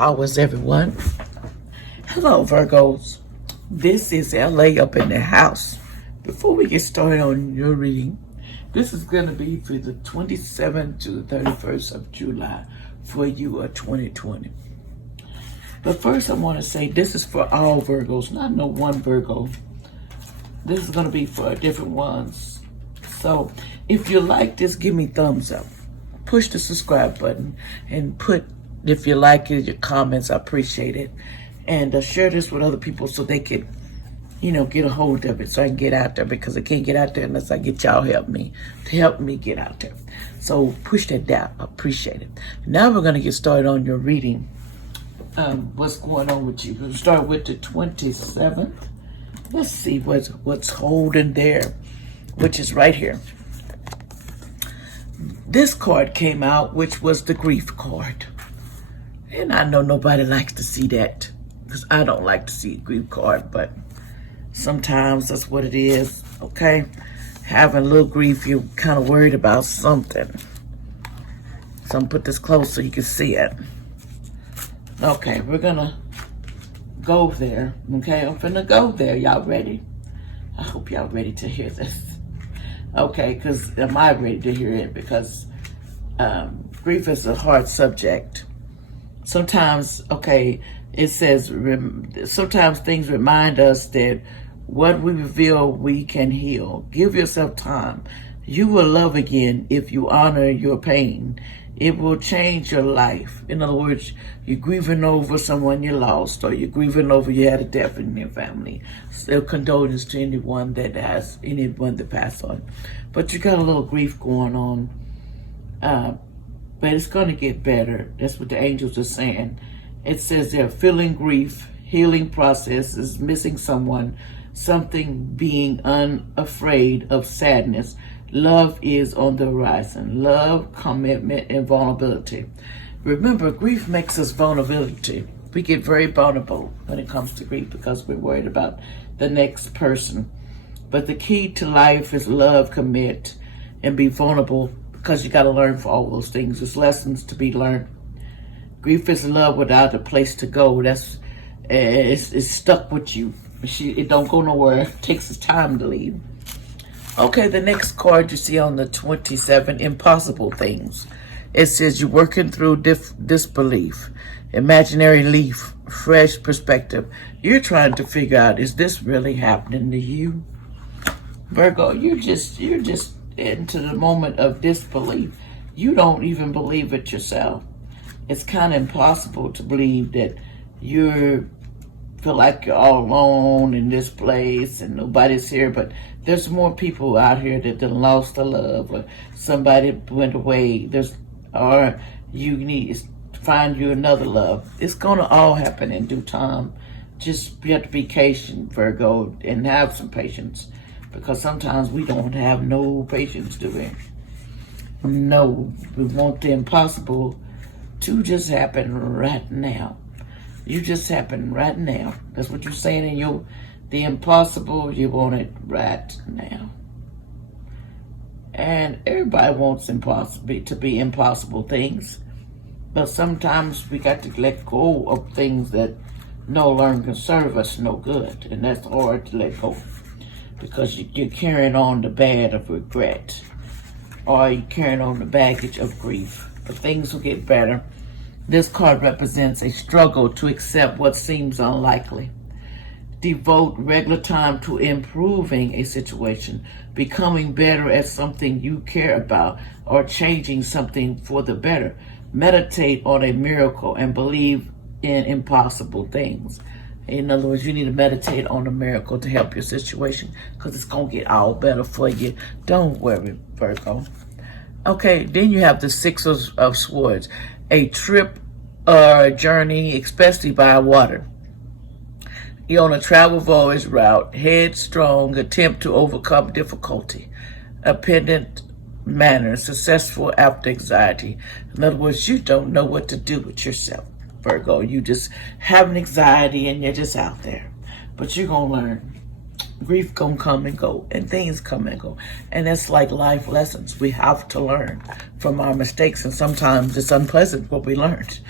How is everyone? Hello, Virgos. This is LA up in the house. Before we get started on your reading, this is going to be for the 27th to the 31st of July for you of 2020. But first I want to say this is for all Virgos, not no one Virgo. This is going to be for different ones. So if you like this, give me thumbs up. Push the subscribe button and put, if you like it, your comments. I appreciate it. And share this with other people so they can, get a hold of it so I can get out there, because I can't get out there unless I get y'all help me get out there. So push that down. I appreciate it. Now we're going to get started on your reading. What's going on with you? We'll start with the 27th. Let's see what's holding there, which is right here. This card came out, which was the grief card. And I know nobody likes to see that, because I don't like to see a grief card, but sometimes that's what it is, okay? Having a little grief, you're kind of worried about something. So I'm put this close so you can see it. Okay, we're gonna go there, okay? I'm finna go there. Y'all ready? I hope y'all ready to hear this. Okay, because am I ready to hear it? Because grief is a hard subject. Sometimes, it says, sometimes things remind us that what we reveal, we can heal. Give yourself time. You will love again if you honor your pain. It will change your life. In other words, you're grieving over someone you lost, or you're grieving over you had a death in your family. Still condolence to anyone that passed on. But you got a little grief going on. But it's going to get better. That's what the angels are saying. It says they're feeling grief, healing process is missing someone, something, being unafraid of sadness. Love is on the horizon. Love, commitment, and vulnerability. Remember, grief makes us vulnerability. We get very vulnerable when it comes to grief because we're worried about the next person. But the key to life is love, commit, and be vulnerable, because you got to learn for all those things. There's lessons to be learned. Grief is love without a place to go. It's stuck with you. It don't go nowhere. It takes its time to leave. Okay, the next card you see on the 27, impossible things. It says you're working through disbelief, imaginary leaf, fresh perspective. You're trying to figure out, is this really happening to you? Virgo, you're just into the moment of disbelief. You don't even believe it yourself. It's kind of impossible to believe that you feel like you're all alone in this place and nobody's here, but there's more people out here that done lost a love, or somebody went away. Or you need to find you another love. It's gonna all happen in due time. Just you have to be patient, Virgo, and have some patience, because sometimes we don't have no patience, do we? No, we want the impossible to just happen right now. You just happen right now. That's what you're saying in the impossible. You want it right now. And everybody wants to be impossible things, but sometimes we got to let go of things that no longer can serve us no good, and that's hard to let go, because you're carrying on the bad of regret, or you're carrying on the baggage of grief. But things will get better. This card represents a struggle to accept what seems unlikely. Devote regular time to improving a situation, becoming better at something you care about, or changing something for the better. Meditate on a miracle and believe in impossible things. In other words, you need to meditate on a miracle to help your situation, because it's going to get all better for you. Don't worry, Virgo. Okay, then you have the Six of Swords. A trip or a journey, especially by water. You're on a travel voyage route, headstrong, attempt to overcome difficulty, a pendant manner, successful after anxiety. In other words, you don't know what to do with yourself, Virgo. You just have an anxiety and you're just out there. But you're going to learn. Grief gonna come and go, and things come and go. And that's like life lessons. We have to learn from our mistakes, and sometimes it's unpleasant what we learned.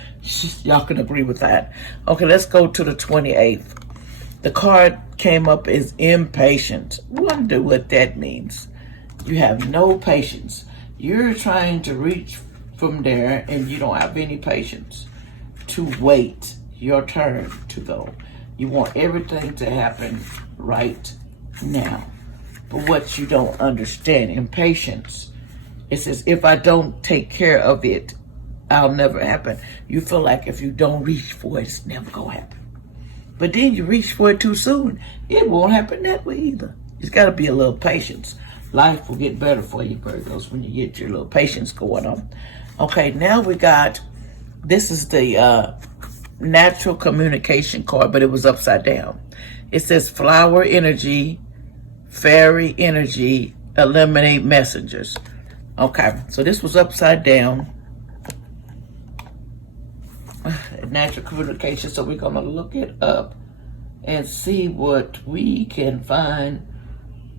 Y'all can agree with that. Okay, let's go to the 28th. The card came up as impatient. Wonder what that means. You have no patience. You're trying to reach from there, and you don't have any patience to wait your turn to go. You want everything to happen right now. But what you don't understand, impatience, it says, if I don't take care of it, I'll never happen. You feel like if you don't reach for it, it's never gonna happen. But then you reach for it too soon, it won't happen that way either. It's gotta be a little patience. Life will get better for you, Virgos, when you get your little patience going on. Okay, now we got, this is the natural communication card, but it was upside down. It says flower energy, fairy energy, eliminate messengers. Okay, so this was upside down. Natural communication, so we're gonna look it up and see what we can find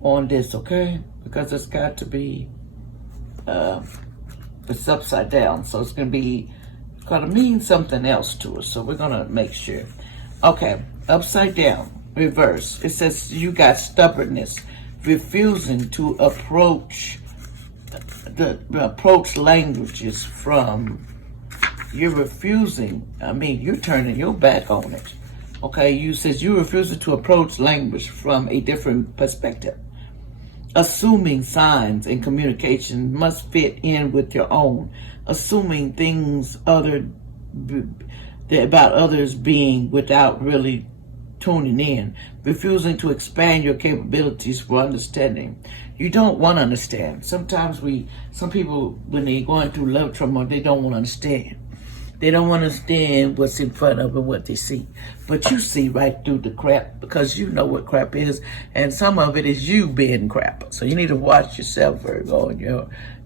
on this, okay? Because it's got to be, it's upside down, so it's gonna mean something else to us, so we're gonna make sure. Okay, upside down, reverse. It says you got stubbornness, refusing to approach languages from, you're refusing, you're turning your back on it. Okay, you says you're refusing to approach language from a different perspective. Assuming signs and communication must fit in with your own. Assuming things about others being without really tuning in. Refusing to expand your capabilities for understanding. You don't want to understand. Sometimes some people, when they're going through love trauma, they don't want to understand. They don't understand what's in front of them, what they see. But you see right through the crap because you know what crap is. And some of it is you being crap. So you need to watch yourself, Virgo.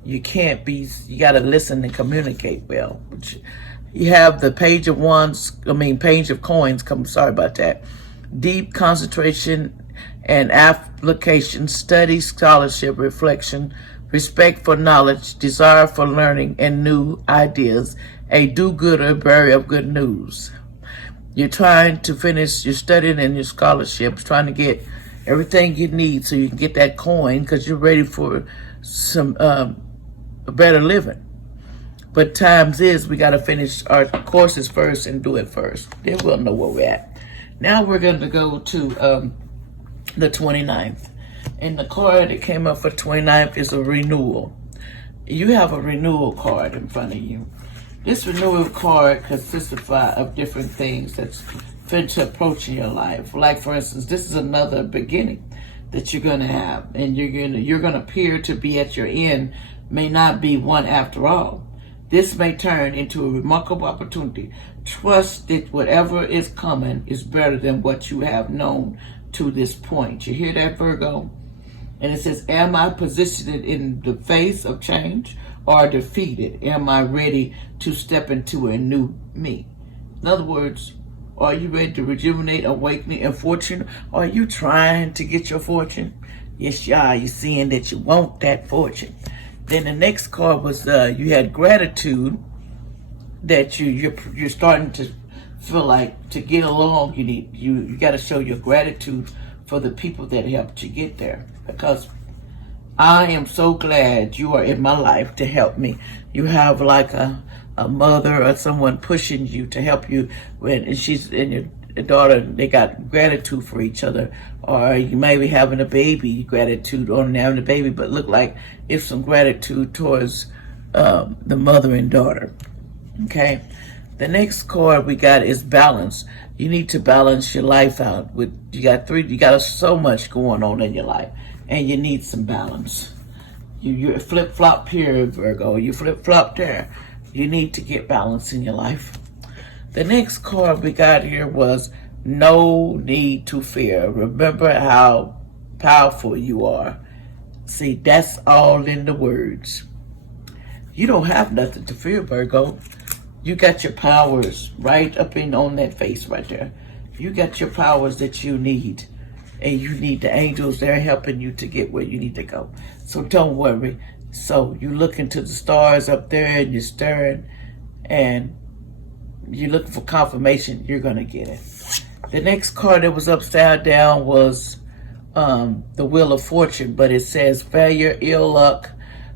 You can't be, you got to listen and communicate well. You have the page of coins, sorry about that. Deep concentration and application, study, scholarship, reflection, respect for knowledge, desire for learning and new ideas, a do-gooder, bearer of good news. You're trying to finish your studying and your scholarships, trying to get everything you need so you can get that coin because you're ready for some a better living. But times is we got to finish our courses first and do it first. Then we'll know where we're at. Now we're going to go to the 29th. And the card that came up for 29th is a renewal. You have a renewal card in front of you. This renewal card consists of different things that's fit to approach in your life. Like, for instance, this is another beginning that you're going to have. And you're going to appear to be at your end, may not be one after all. This may turn into a remarkable opportunity. Trust that whatever is coming is better than what you have known to this point. You hear that, Virgo? And it says, am I positioned in the face of change or defeated? Am I ready to step into a new me? In other words, are you ready to rejuvenate, awakening, and fortune? Are you trying to get your fortune? Yes, you are. You're seeing that you want that fortune. Then the next card was you had gratitude, that you're starting to feel like to get along. You got to show your gratitude for the people that helped you get there, because I am so glad you are in my life to help me. You have like a mother or someone pushing you to help you when she's and your daughter, they got gratitude for each other. Or you may be having a baby, gratitude on having a baby, but look like it's some gratitude towards the mother and daughter. Okay. The next card we got is balance. You need to balance your life out you got so much going on in your life, and you need some balance. You flip-flop here, Virgo. You flip-flop there. You need to get balance in your life. The next card we got here was no need to fear. Remember how powerful you are. See, that's all in the words. You don't have nothing to fear, Virgo. You got your powers right up on that face right there. You got your powers that you need. and you need the angels there helping you to get where you need to go. So don't worry. So you look into the stars up there and you're staring and you're looking for confirmation. You're going to get it. The next card that was upside down was the Wheel of Fortune, but it says failure, ill luck,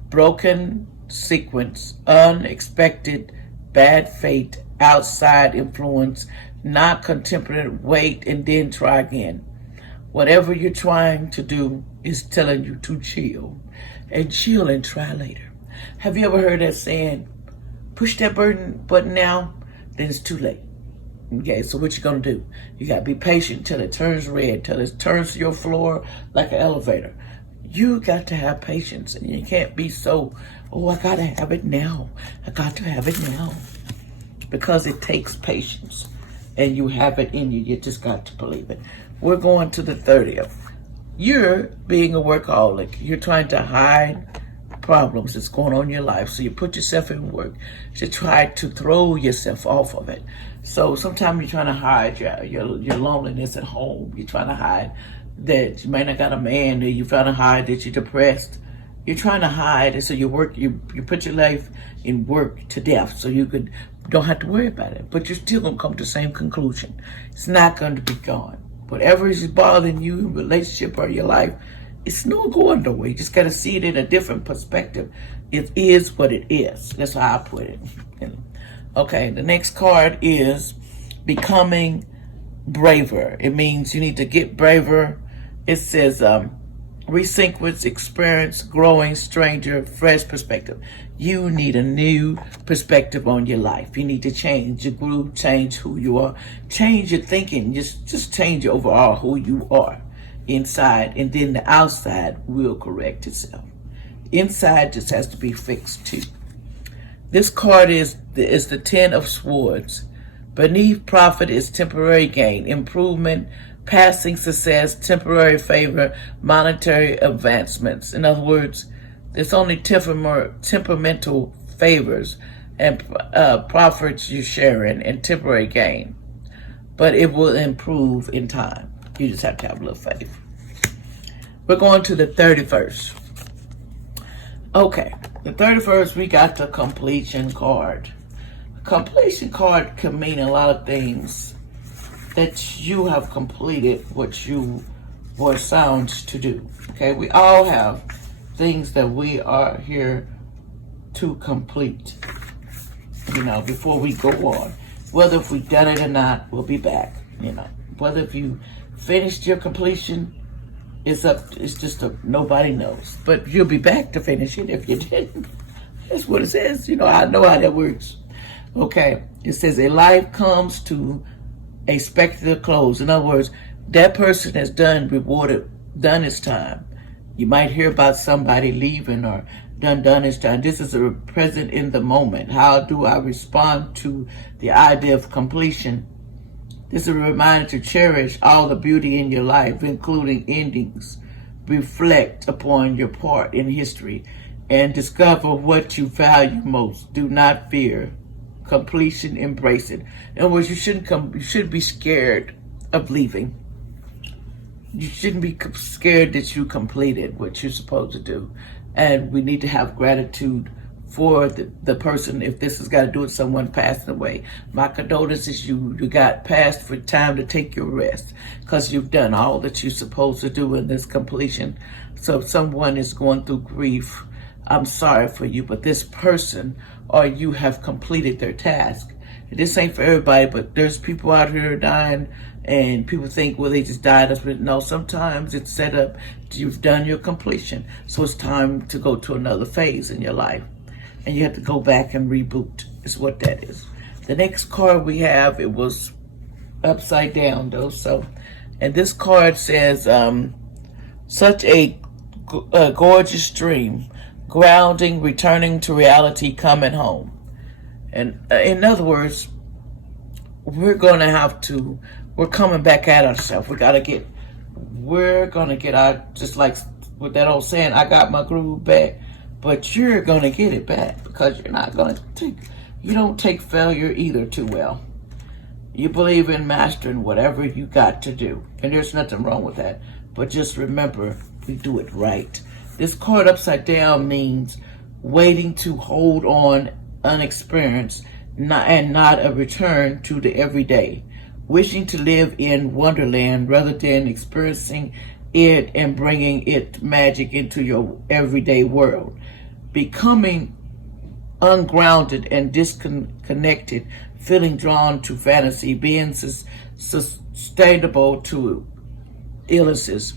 broken sequence, unexpected, bad fate, outside influence, not contemporary, wait and then try again. Whatever you're trying to do is telling you to chill and try later. Have you ever heard that saying, push that button now, then it's too late? Okay, so what you gonna do? You gotta be patient till it turns red, till it turns to your floor like an elevator. You got to have patience, and you can't be so, oh, I gotta have it now. I got to have it now. Because it takes patience, and you have it in you. You just got to believe it. We're going to the 30th. You're being a workaholic. You're trying to hide problems that's going on in your life. So you put yourself in work to try to throw yourself off of it. So sometimes you're trying to hide your loneliness at home. You're trying to hide that you may not got a man, or you're trying to hide that you're depressed. You're trying to hide, and so you put your life in work to death so you don't have to worry about it. But you're still going to come to the same conclusion. It's not going to be gone. Whatever is bothering you in relationship or your life, it's not going nowhere. You just got to see it in a different perspective. It is what it is. That's how I put it. Okay, the next card is becoming braver. It means you need to get braver. It says resequence, experience, growing, stranger, fresh perspective. You need a new perspective on your life. You need to change your groove, change who you are, change your thinking, just change overall who you are inside, and then the outside will correct itself. Inside just has to be fixed too. This card is the 10 of Swords. Beneath profit is temporary gain, improvement, passing success, temporary favor, monetary advancements. In other words, there's only temperamental favors and profits you're sharing and temporary gain. But it will improve in time. You just have to have a little faith. We're going to the 31st. Okay, the 31st, we got the completion card. The completion card can mean a lot of things, that you have completed what you were assigned to do. Okay, we all have things that we are here to complete, before we go on. Whether if we've done it or not, we'll be back. Whether if you finished your completion, it's just nobody knows. But you'll be back to finish it if you didn't. That's what it says. I know how that works. Okay, it says a life comes to a spectacular close. In other words, that person has done its time. You might hear about somebody leaving or done its time. This is a present in the moment. How do I respond to the idea of completion? This is a reminder to cherish all the beauty in your life, including endings. Reflect upon your part in history and discover what you value most. Do not fear completion, embrace it. In other words, you shouldn't be scared of leaving. You shouldn't be scared that you completed what you're supposed to do. And we need to have gratitude for the person. If this has got to do with someone passing away, my condolences. You got past for time to take your rest, because you've done all that you're supposed to do in this completion. So if someone is going through grief, I'm sorry for you, but this person or you have completed their task. This ain't for everybody, but there's people out here dying, and people think, well, they just died. No, sometimes it's set up. You've done your completion, so it's time to go to another phase in your life, and you have to go back and reboot. Is what that is. The next card we have, it was upside down though. So, and this card says, such a gorgeous dream, grounding, returning to reality, coming home. And in other words, we're coming back at ourselves. We're going to get our, just like with that old saying, I got my groove back, but you're going to get it back, because you don't take failure either too well. You believe in mastering whatever you got to do. And there's nothing wrong with that. But just remember, we do it right. This card upside down means waiting to hold on unexperienced and not a return to the everyday. Wishing to live in wonderland rather than experiencing it and bringing it magic into your everyday world. Becoming ungrounded and disconnected, feeling drawn to fantasy, being sustainable to illnesses,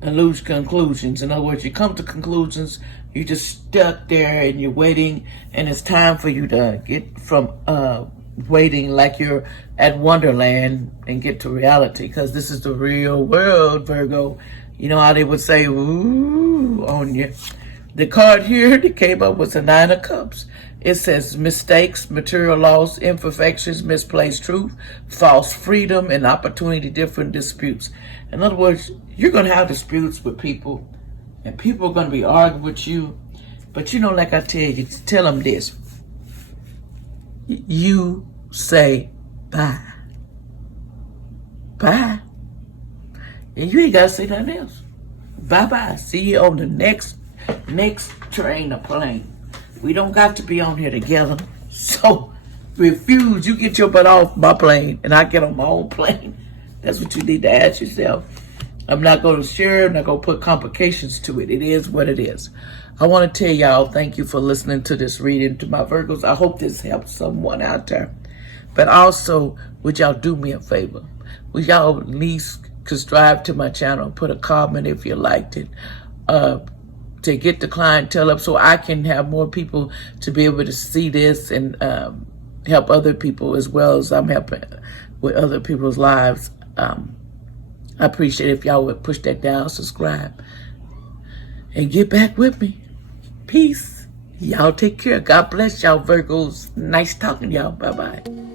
and lose conclusions. In other words, you come to conclusions, you're just stuck there and you're waiting, and it's time for you to get from waiting like you're at Wonderland and get to reality, because this is the real world, Virgo. You know how they would say, ooh, on you. The card here that came up was the Nine of Cups. It says mistakes, material loss, imperfections, misplaced truth, false freedom, and opportunity, different disputes. In other words, you're going to have disputes with people, and people are going to be arguing with you. But you know, like I tell them this. You say bye. Bye. And you ain't got to say nothing else. Bye-bye. See you on the next train or plane. We don't got to be on here together. So refuse. You get your butt off my plane and I get on my own plane. That's what you need to ask yourself. I'm not going to share. I'm not going to put complications to it. It is what it is. I want to tell y'all, thank you for listening to this reading to my Virgos. I hope this helps someone out there. But also, would y'all do me a favor? Would y'all at least subscribe to my channel, put a comment if you liked it, to get the clientele up so I can have more people to be able to see this and help other people as well as I'm helping with other people's lives. I appreciate if y'all would push that down, subscribe, and get back with me. Peace. Y'all take care. God bless y'all, Virgos. Nice talking to y'all. Bye-bye.